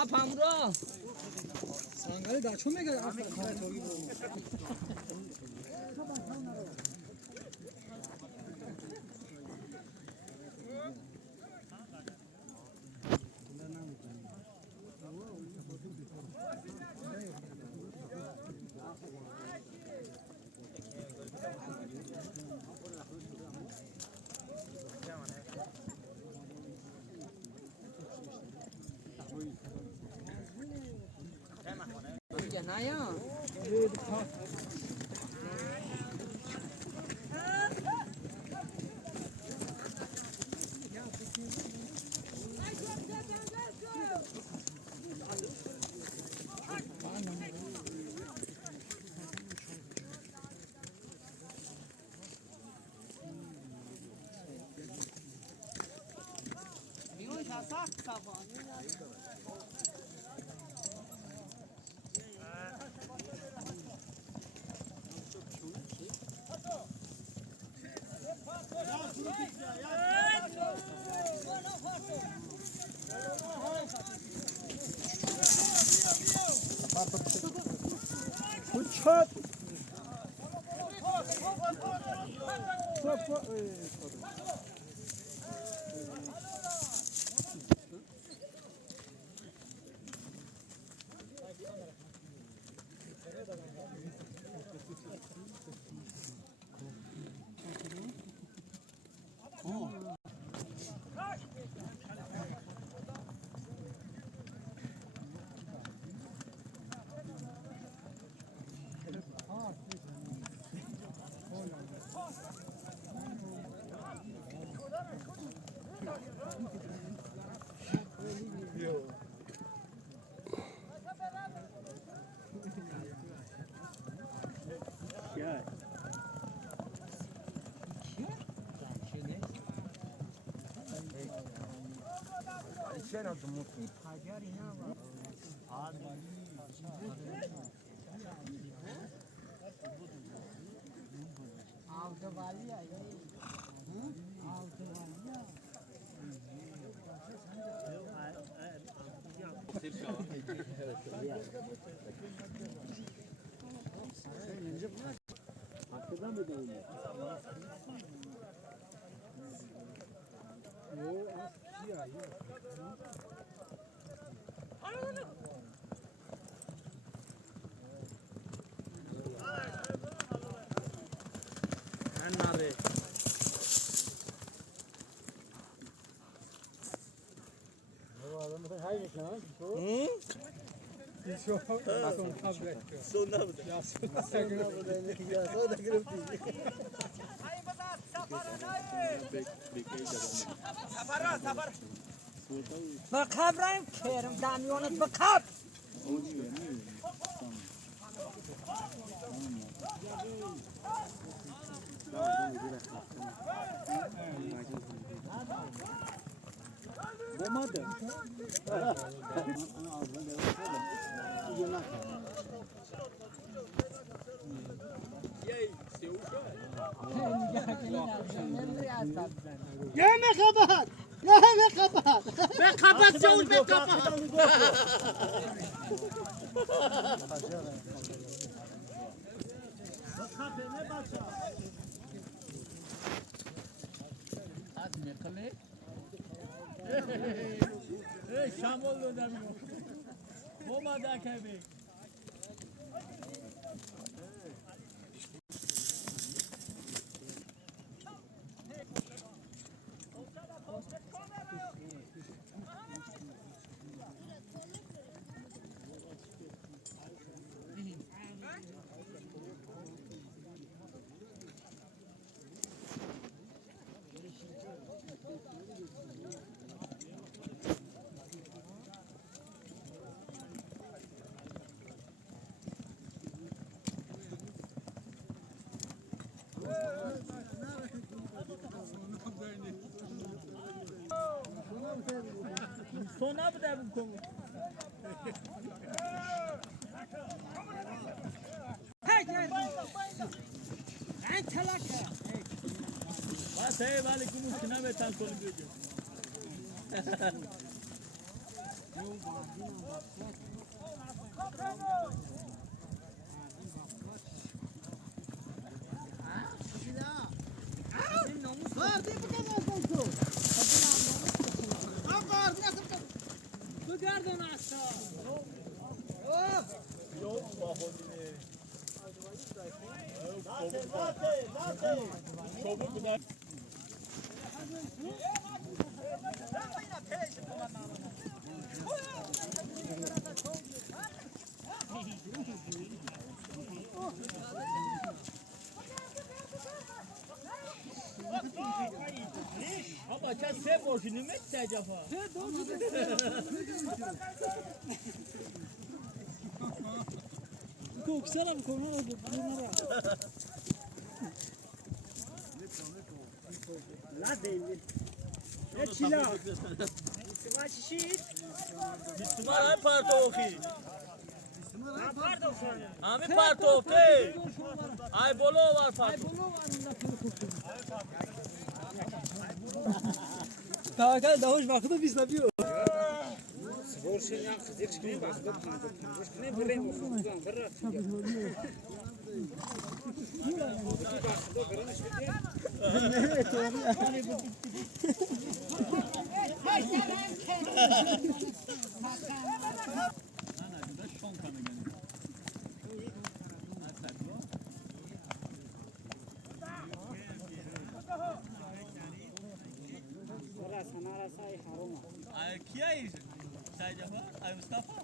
आप हमरो सांगाले गाछों में गया Naya. Uçak. Arkadan mı değil? Yo, ya. Anare. بخبرم کرم دمیانت بخب Olmadı. Yeme kapat. Yeme kapat. به kapat Seul به kapat شامل رو نمی‌کنم. اومده که بی. Sona bir de bu konu. Bas hey vale como que não é tão sólido. بگردون اصلا Ama sen sen boşunu mu edeceksin? Koksana bu konuda bunlara. La değil. Ne çila? Müslüman ay partoki. Ami partoki. Ay bolo var partoki. Kanka davuş vakti biz yapıyor. Ay kiya is? Saya Jafar, ay Mustafa.